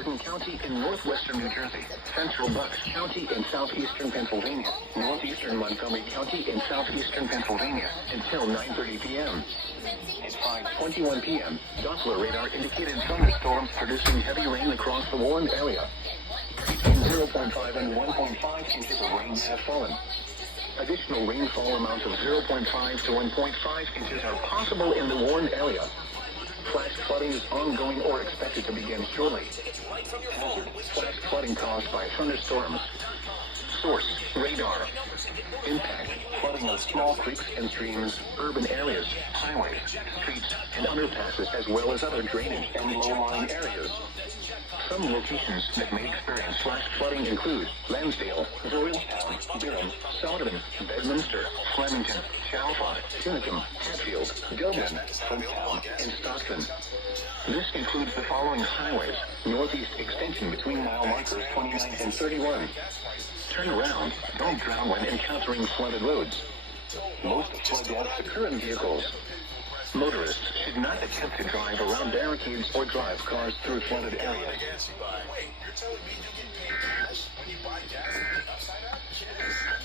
Jefferson County in northwestern New Jersey, central Bucks County in southeastern Pennsylvania, northeastern Montgomery County in southeastern Pennsylvania until 9:30 p.m. At 5:21 p.m., Doppler radar indicated thunderstorms producing heavy rain across the warned area. 0.5 and 1.5 inches of rain have fallen. Additional rainfall amounts of 0.5 to 1.5 inches are possible in the warned area. Flash flooding is ongoing or expected to begin shortly. Hazard: flash flooding caused by thunderstorms. Source: radar. Impact: flooding of small creeks and streams, urban areas, highways, streets, and underpasses, as well as other drainage and low-lying areas. Some locations that may experience flash flooding include Lansdale, Doylestown, Durham, Sullivan, Bedminster, Flemington, Chalfont, Tunicum, Hatfield, Dublin, Allentown, and Stockton. This includes the following highways: northeast extension between mile markers 29 and 31. Turn around. Don't drown when encountering flooded roads. Most flood deaths occur in vehicles. Motorists should not attempt to drive around barricades or drive cars through flooded areas. Wait, you're telling me you can pay gas when you buy gas outside of?